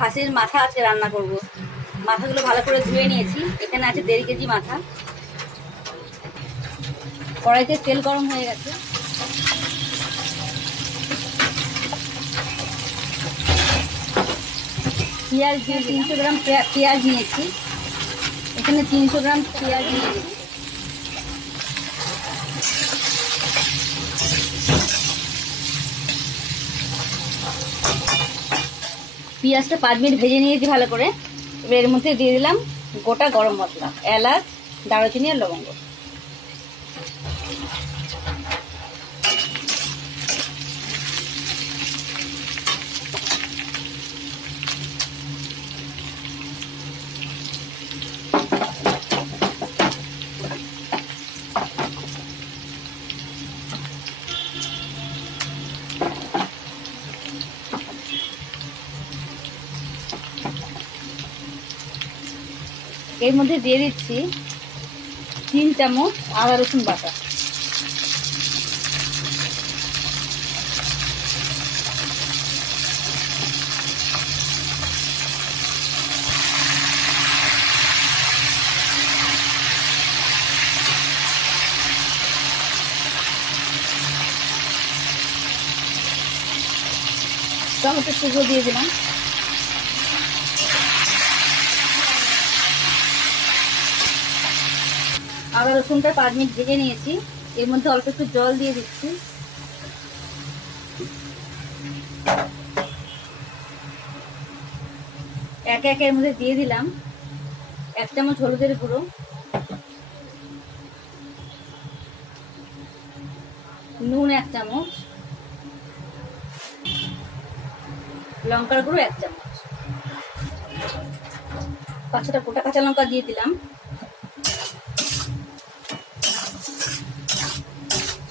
খাসির মাথা আজকে রান্না করব। মাথাগুলো ভালো করে ধুয়ে নিয়েছি। এখানে আছে দেড় কেজি মাথা। কড়াইতে তেল গরম হয়ে গেছে। পেঁয়াজ দিয়ে তিনশো গ্রাম পেঁয়া- পেঁয়াজ নিয়েছি। এখানে তিনশো গ্রাম পেঁয়াজ নিয়েছি। পেঁয়াজটা পাঁচ মিনিট ভেজে নিয়েছি ভালো করে। এবার এর মধ্যে দিয়ে দিলাম গোটা গরম মশলা, এলাচ, দারুচিনি আর লবঙ্গ। এর মধ্যে দিয়ে দিচ্ছি তিন চামচ আদা রসুন বাটা। টমেটো শুকনো দিয়ে দিলাম। আদা রসুনটা পাঁচ মিনিট ভেজে নিয়েছি। এর মধ্যে অল্প একটু জল দিয়ে দিচ্ছি। একে একে এর মধ্যে দিয়ে দিলাম। এক চামচ হলুদের গুঁড়ো। নুন এক চামচ। লঙ্কার গুঁড়ো এক চামচ। পাঁচটা গোটা কাঁচা লঙ্কা দিয়ে দিলাম।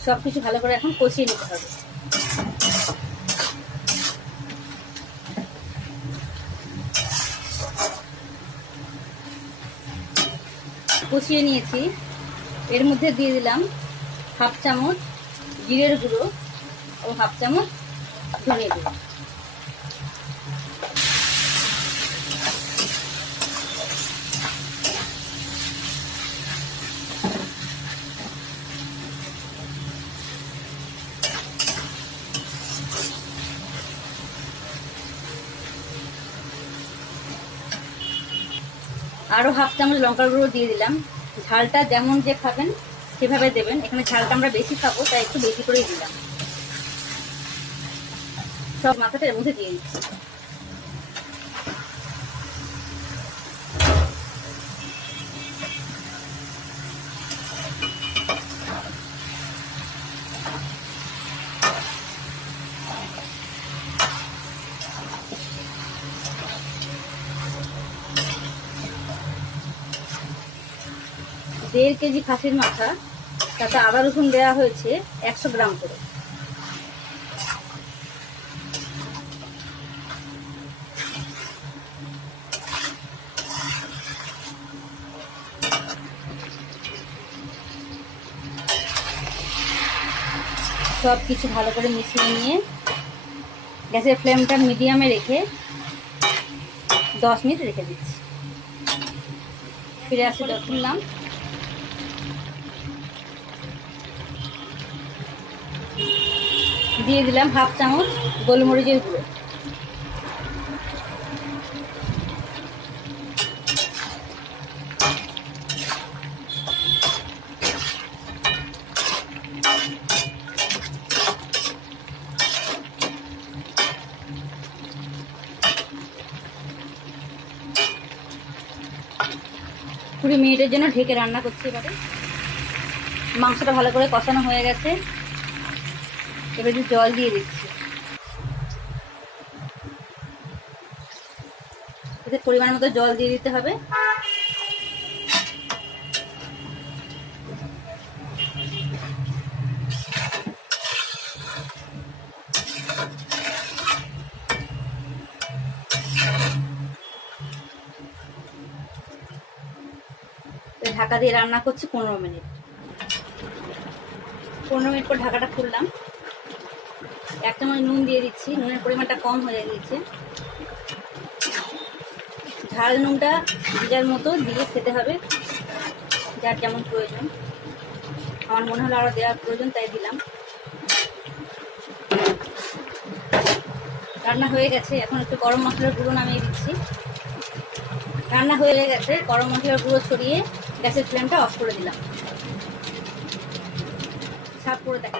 সব কিছু ভালো করে এখন কষিয়ে নিতে হবে। কষিয়ে নিয়েছি। এর মধ্যে দিয়ে দিলাম হাফ চামচ জিরের গুঁড়ো ও হাফ চামচ ধনে গুঁড়ো। আরও হাফ চামচ লঙ্কার গুঁড়ো দিয়ে দিলাম। ঝালটা যেমন যে খাবেন, সেভাবে দেবেন। এখানে ঝালটা আমরা বেশি খাব, তাই একটু বেশি করেই দিলাম। সব মাথাটা এর মধ্যে দিয়ে দিচ্ছি। দেড় কেজি খাসির মাথা, তাতে আদা রসুন দেওয়া হয়েছে একশো গ্রাম করে। সব কিছু ভালো করে মিশিয়ে নিয়ে গ্যাসের ফ্লেমটা মিডিয়ামে রেখে দশ মিনিট রেখে দিচ্ছি। ফিরে আসে তুললাম দিয়ে দিলাম হাফ চামচ গোলমরিচের গুঁড়ো। কুড়ি মিনিটের জন্য ঢেকে রান্না করছি এবারে। মাংসটা ভালো করে কষানো হয়ে গেছে। এবার একটু জল দিয়ে দিচ্ছি। এতে পরিমাণ মতো জল দিয়ে দিতে হবে। ঢাকা দিয়ে রান্না করছি পনেরো মিনিট। পনেরো মিনিট পর ঢাকাটা খুললাম। এক চামচ নুন দিয়ে দিচ্ছি। নুনের পরিমাণটা কম হয়ে গিয়েছে। ঝাল নুনটা যার মতো দিয়ে খেতে হবে। যার যেমন প্রয়োজন। আমার মনে হলো আরও দেওয়ার প্রয়োজন, তাই দিলাম। রান্না হয়ে গেছে। এখন একটু গরম মশলার গুঁড়ো নামিয়ে দিচ্ছি। রান্না হয়ে গেছে। গরম মশলার গুঁড়ো ছড়িয়ে গ্যাসের ফ্লেমটা অফ করে দিলাম। সাফ করে দেখা